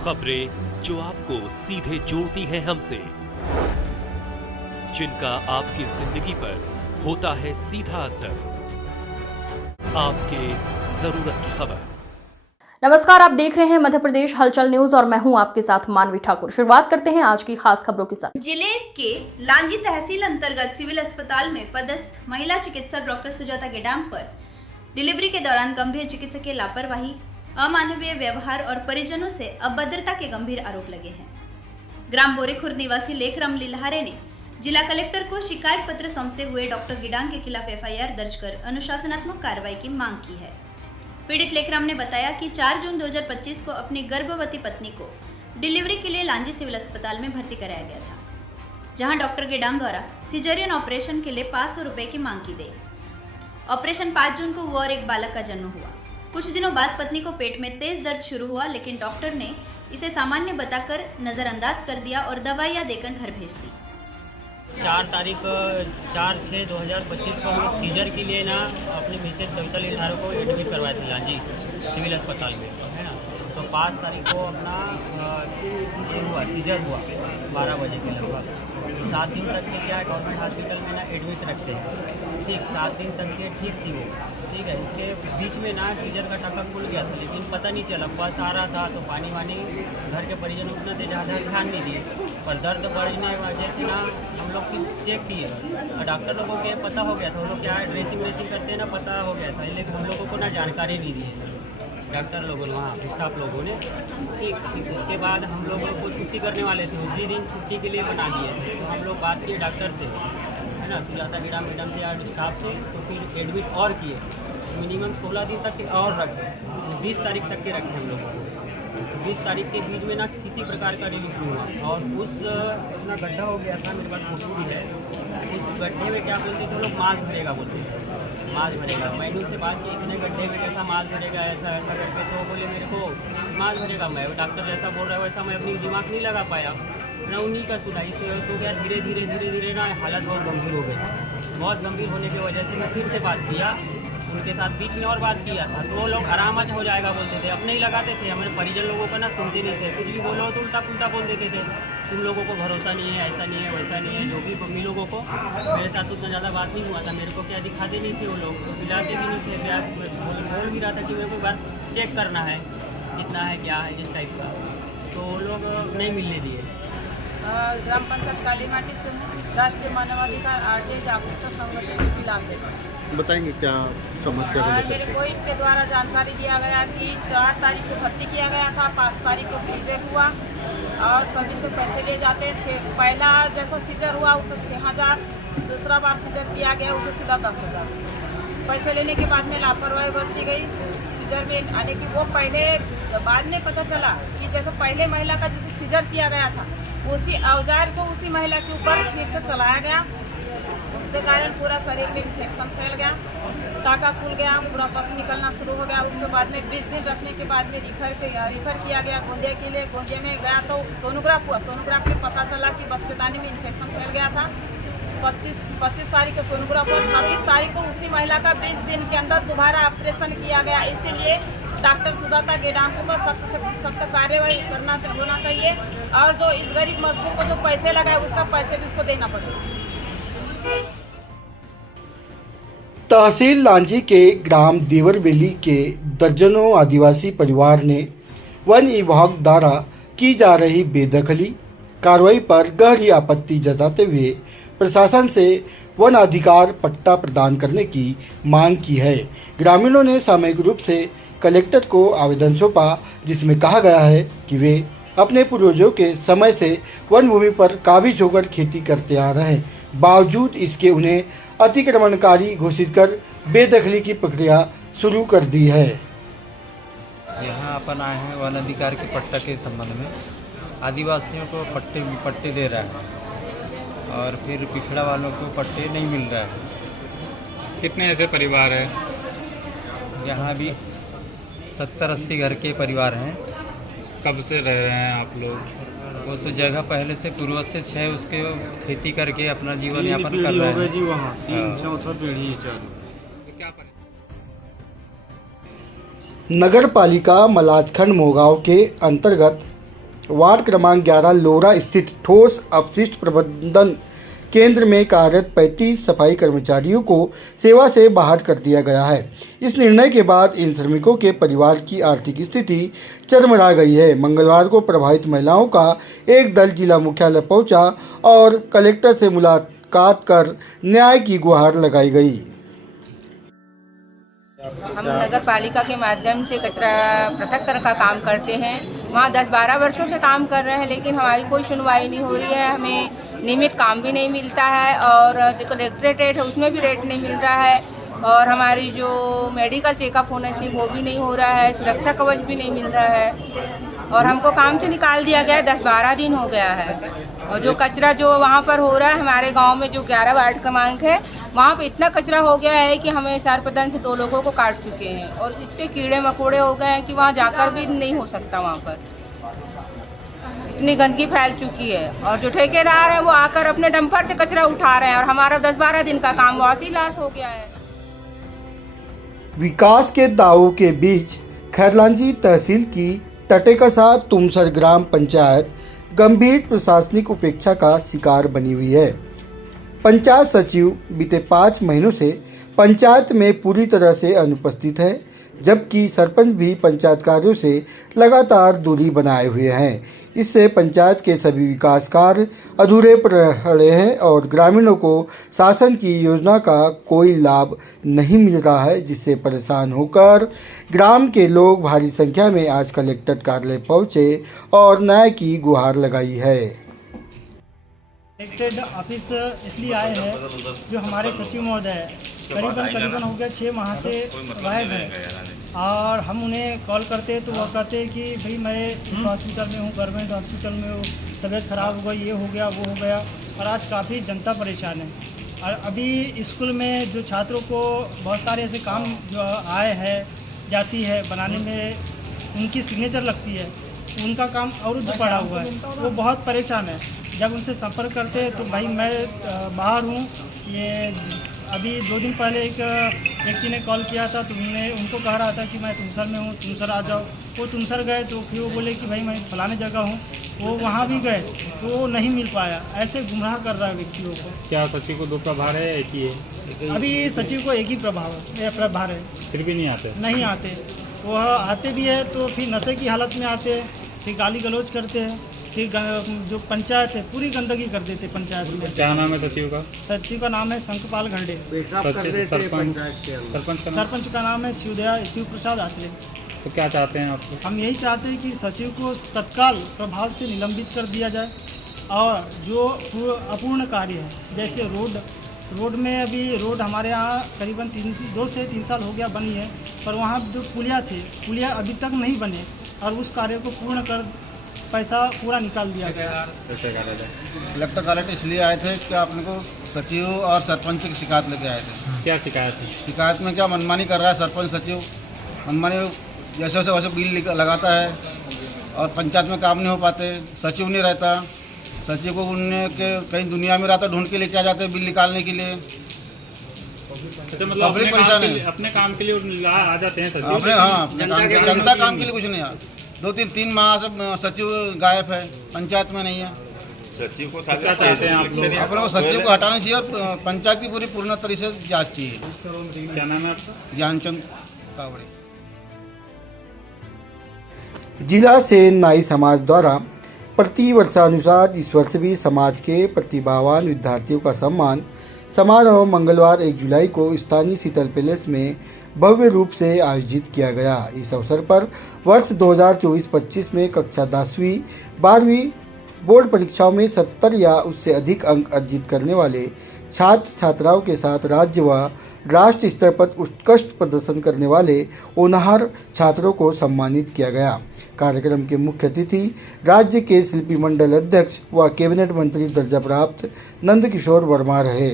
खबरें जो आपको सीधे जोड़ती हैं हमसे, जिनका आपकी जिंदगी पर होता है सीधा असर। आपके जरूरत की खबर। नमस्कार, आप देख रहे हैं मध्य प्रदेश हलचल न्यूज और मैं हूं आपके साथ मानवी ठाकुर। शुरुआत करते हैं आज की खास खबरों के साथ। जिले के लांजी तहसील अंतर्गत सिविल अस्पताल में पदस्थ महिला चिकित्सक डॉक्टर सुजाता गेडाम पर डिलीवरी के दौरान गंभीर चिकित्सकीय लापरवाही, अमानवीय व्यवहार और परिजनों से अभद्रता के गंभीर आरोप लगे हैं। ग्राम बोरेखुर्द निवासी लेखराम लील्हारे ने जिला कलेक्टर को शिकायत पत्र सौंपते हुए डॉक्टर गेडाम के खिलाफ एफआईआर दर्ज कर अनुशासनात्मक कार्रवाई की मांग की है। पीड़ित लेखराम ने बताया कि 4 जून 2025 को अपनी गर्भवती पत्नी को डिलीवरी के लिए लांजी सिविल अस्पताल में भर्ती कराया गया था, जहां डॉक्टर गेडाम द्वारा सिजेरियन ऑपरेशन के लिए 500 रुपए की मांग की गई। ऑपरेशन 5 जून को हुआ और एक बालक का जन्म हुआ। कुछ दिनों बाद पत्नी को पेट में तेज दर्द शुरू हुआ, लेकिन डॉक्टर ने इसे सामान्य बताकर नज़रअंदाज कर दिया और दवाइयाँ देकर घर भेज दी। 4/6/2025 को हम सीजर के लिए ना अपनी मिसेज कविता लील्हारे को एडमिट करवाए थे लांजी सिविल अस्पताल में, है ना। तो 5 तारीख को अपना ये हुआ, सीजर हुआ 12 बजे के लगभग। 7 दिन तक के क्या गवर्नमेंट हॉस्पिटल में ना एडमिट रखते हैं, ठीक 7 दिन तक के ठीक थी वो, ठीक है। इसके बीच में ना सीजर का टक्का खुल गया था, लेकिन पता नहीं चला, बस आ रहा था तो पानी वानी घर के परिजन उतना ज़्यादा ध्यान नहीं दिए, पर दर्द बढ़ने की वजह से ना हम लोग फिर चेक किए और डॉक्टर लोगों के पता हो गया था, वो लोग क्या ड्रेसिंग व्रेसिंग करते हैं ना, पता हो गया था, लेकिन हम लोगों को ना जानकारी नहीं दी डॉक्टर लोगों ने, वहाँ स्टाफ लोगों ने, ठीक। उसके बाद हम लोगों को छुट्टी करने वाले थे, उसी दिन छुट्टी के लिए बना दिए। तो हम लोग बात किए डॉक्टर से, है ना, सुजाता गेडाम मैडम से या स्टाफ से, तो फिर एडमिट और किए, मिनिमम 16 दिन तक और रखे, 20 तारीख तक के रखे हम लोग। 20 तारीख के बीच में ना किसी प्रकार का रिलीफ नहीं हुआ और उस अपना गड्ढा हो गया था, मेरे पास फोटो भी है। उस गड्ढे में क्या बोलते थे लोग, मांस भरेगा बोलते थे, मांस भरेगा। मैंने उनसे बात की, इतने गड्ढे में कैसा मांस भरेगा, ऐसा ऐसा करके, तो बोले मेरे को मांस भरेगा। मैं डॉक्टर जैसा बोल रहा है वैसा मैं अपनी दिमाग नहीं लगा पाया ना, उन्हीं का सुधाई से हो गया। धीरे धीरे ना हालत बहुत गंभीर हो गई। बहुत गंभीर होने की वजह से मैं फिर से बात किया उनके साथ, बीच में और बात किया था, तो वो लोग आराम हो जाएगा बोलते थे, अपने ही लगाते थे। हमारे परिजन लोगों को ना सुनते नहीं थे, कुछ भी बोलो तो उल्टा पुल्टा बोल देते थे, तुम लोगों को भरोसा नहीं है, ऐसा नहीं है, वैसा नहीं है। जो भी मम्मी लोगों को मेरे साथ उतना ज़्यादा बात नहीं हुआ था, मेरे को क्या दिखाते नहीं थे वो लोग, तो पिलाते भी नहीं थे। बोल भी रहा था कि मेरे को बात चेक करना है कितना है क्या है जिस टाइप का, तो वो लोग नहीं मिलने दिए। ग्राम पंचायत कालीमाटी से राष्ट्रीय मानवाधिकार आरटीआई जागरूकता संगठन की लाते बताएंगे क्या समस्या को मेरे को इनके द्वारा जानकारी दिया गया कि 4 तारीख को भर्ती किया गया था, 5 तारीख को सीजर हुआ और सभी से पैसे ले जाते हैं। पहला जैसा सीजर हुआ उसे 6000, दूसरा बार सीजर किया गया उसे सीधा 10,000 पैसे लेने के बाद में लापरवाही बरती गई सीजर में आने की। वो पहले बाद में पता चला कि जैसे पहले महिला का जिसे सीजर किया गया था, उसी औजार को उसी महिला के ऊपर फिर से चलाया गया, उसके कारण पूरा शरीर में इन्फेक्शन फैल गया, टाका खुल गया, पूरा पस निकलना शुरू हो गया। उसके बाद में 20 दिन रखने के बाद में रिफर किया गया गोंदिया के लिए। गोंदिया में गया तो सोनोग्राफ हुआ, सोनोग्राफ में पता चला कि बच्चेदानी में इन्फेक्शन फैल गया था। 25 तारीख को सोनोग्राफ हुआ, 26 तारीख को उसी महिला का 20 दिन के अंदर दोबारा ऑपरेशन किया गया। इसीलिए डॉक्टर सुजाता गेडाम को सख्त से सख्त कार्रवाई होना चाहिए और जो इस गरीब मजदूर को जो पैसे लगाए उसका पैसे भी उसको देना पड़ेगा। तहसील लांजी के ग्राम देवरबेली के दर्जनों आदिवासी परिवार ने वन विभाग द्वारा की जा रही बेदखली कार्रवाई पर गहरी आपत्ति जताते हुए प्रशासन से वन अधिकार पट्टा प्रदान करने की मांग की है। ग्रामीणों ने सामूहिक रूप से कलेक्टर को आवेदन सौंपा, जिसमें कहा गया है कि वे अपने पूर्वजों के समय से वन भूमि पर काबिज होकर खेती करते आ रहे हैं, बावजूद इसके उन्हें अतिक्रमणकारी घोषित कर बेदखली की प्रक्रिया शुरू कर दी है। यहाँ अपन आए हैं वन अधिकार के पट्टा के संबंध में। आदिवासियों को पट्टे दे रहा है और फिर पिछड़ा वालों को पट्टे नहीं मिल रहा है। कितने ऐसे परिवार हैं? यहाँ भी 70-80 घर के परिवार हैं। कब से रह रहे हैं आप लोग? वो तो जगह पहले से पूर्वज से है, उसके खेती करके अपना जीवन यापन कर रहे हैं जी। वहाँ 3-4 पीढ़ी तो क्या नगर पालिका मलाजखंड मोगांव के अंतर्गत वार्ड क्रमांक 11 लोरा स्थित ठोस अपशिष्ट प्रबंधन केंद्र में कार्यरत 35 सफाई कर्मचारियों को सेवा से बाहर कर दिया गया है। इस निर्णय के बाद इन श्रमिकों के परिवार की आर्थिक स्थिति चरमरा गई है। मंगलवार को प्रभावित महिलाओं का एक दल जिला मुख्यालय पहुंचा और कलेक्टर से मुलाकात कर न्याय की गुहार लगाई गई। हम नगर पालिका के माध्यम से कचरा पृथक्करण का काम करते हैं। वहाँ 10-12 वर्षों से काम कर रहे हैं, लेकिन हमारी कोई सुनवाई नहीं हो रही है। हमें नियमित काम भी नहीं मिलता है और जो कलेक्ट्रेट रेट है उसमें भी रेट नहीं मिल रहा है और हमारी जो मेडिकल चेकअप होना चाहिए वो भी नहीं हो रहा है, सुरक्षा कवच भी नहीं मिल रहा है और हमको काम से निकाल दिया गया है। 10-12 दिन हो गया है और जो कचरा जो वहाँ पर हो रहा है, हमारे गांव में जो 11 वार्ड क्रमांक है वहाँ पे इतना कचरा हो गया है कि हमें सर्पदंश से 2 लोगों को काट चुके हैं और इतने कीड़े मकोड़े हो गए हैं कि वहाँ जाकर भी नहीं हो सकता। वहाँ पर इतनी गंदगी फैल चुकी है और जो ठेकेदार है वो आकर अपने डंपर से कचरा उठा रहे हैं और हमारा 10-12 दिन का काम वासी लाश हो गया है। विकास के दावों के बीच खैरलांजी तहसील की टटेकसा तुमसर ग्राम पंचायत गंभीर प्रशासनिक उपेक्षा का शिकार बनी हुई है। पंचायत सचिव बीते 5 महीनों से पंचायत में पूरी तरह से अनुपस्थित है, जबकि सरपंच भी पंचायत कार्यों से लगातार दूरी बनाए हुए हैं। इससे पंचायत के सभी विकास कार्य अधूरे पड़े हैं और ग्रामीणों को शासन की योजना का कोई लाभ नहीं मिल रहा है, जिससे परेशान होकर ग्राम के लोग भारी संख्या में आज कलेक्टर कार्यालय पहुंचे और न्याय की गुहार लगाई है। कलेक्टेड ऑफिस इसलिए आए हैं, जो हमारे सचिव महोदय करीबन हो गया 6 माह से गायब है और हम उन्हें कॉल करते तो वो कहते कि भाई मैं इस हॉस्पिटल में हूँ, गवर्नमेंट हॉस्पिटल में हूँ, तबीयत ख़राब हो गई, ये हो गया वो हो गया। और आज काफ़ी जनता परेशान है और अभी स्कूल में जो छात्रों को बहुत सारे ऐसे काम जो आए हैं जाती है बनाने में, उनकी सिग्नेचर लगती है, उनका काम और पड़ा हुआ है, वो बहुत परेशान है। जब उनसे संपर्क करते हैं तो भाई मैं बाहर हूँ, ये अभी 2 दिन पहले एक व्यक्ति ने कॉल किया था तो उनको कह रहा था कि मैं तुमसर में हूँ, तुमसर आ जाओ। वो तुमसर गए तो फिर वो बोले कि भाई मैं फलाने जगह हूँ, वो वहाँ भी गए तो वो नहीं मिल पाया। ऐसे गुमराह कर रहा है व्यक्तियों को। क्या सचिव को 2 प्रभार है, एक ही है? अभी सचिव को एक ही प्रभार है, फिर भी नहीं आते। वो आते भी है तो फिर नशे की हालत में आते हैं, फिर गाली गलौज करते हैं, फिर जो पंचायत है पूरी गंदगी कर देते पंचायत में। क्या नाम है सचिव का? सचिव का नाम है शंखपाल घंटे। सरपंच का नाम है शिव प्रसाद आचले। तो क्या चाहते हैं आप? हम यही चाहते हैं कि सचिव को तत्काल प्रभाव से निलंबित कर दिया जाए और जो अपूर्ण कार्य है, जैसे रोड में अभी रोड हमारे यहाँ करीबन 2 से 3 साल हो गया बनी है, पर वहाँ जो पुलिया अभी तक नहीं बने और उस कार्य को पूर्ण कर पैसा पूरा निकाल दिया गया। कलेक्टर कार्यालय इसलिए आए थे कि अपने को सचिव और सरपंच की शिकायत लेके आए थे। क्या शिकायत है? शिकायत में क्या मनमानी कर रहा है सरपंच सचिव, मनमानी जैसे वैसे बिल लगाता है और पंचायत में काम नहीं हो पाते, सचिव नहीं रहता, सचिव को उन्हें के कहीं दुनिया में रहता ढूंढ के लेके आ जाते बिल निकालने के लिए। मतलब परेशान है, अपने काम के लिए आ जाते हैं सचिव। जनता काम के लिए कुछ नहीं है। 2-3 माह से सचिव गायब है, पंचायत में नहीं है। सचिव को क्या चाहते हैं आप लोग? आप लोग सचिव को हटाना चाहिए और पंचायत की पूर्ण तरीके से जांच चाहिए। क्या नाम है आपका? ज्ञानचंद कावड़े। जिला सेन नाई समाज द्वारा प्रति वर्षानुसार इस वर्ष भी समाज के प्रतिभावान विद्यार्थियों का सम्मान समारोह मंगलवार 1 जुलाई को स्थानीय शीतल पैलेस में भव्य रूप से आयोजित किया गया। इस अवसर पर वर्ष 2024-25 में कक्षा 10वीं 12वीं बोर्ड परीक्षाओं में 70 या उससे अधिक अंक अर्जित करने वाले छात्र छात्राओं के साथ राज्य व राष्ट्र स्तर पर उत्कृष्ट प्रदर्शन करने वाले होनहार छात्रों को सम्मानित किया गया। कार्यक्रम के मुख्य अतिथि राज्य के शिल्पी मंडल अध्यक्ष व कैबिनेट मंत्री दर्जा प्राप्त नंदकिशोर वर्मा रहे।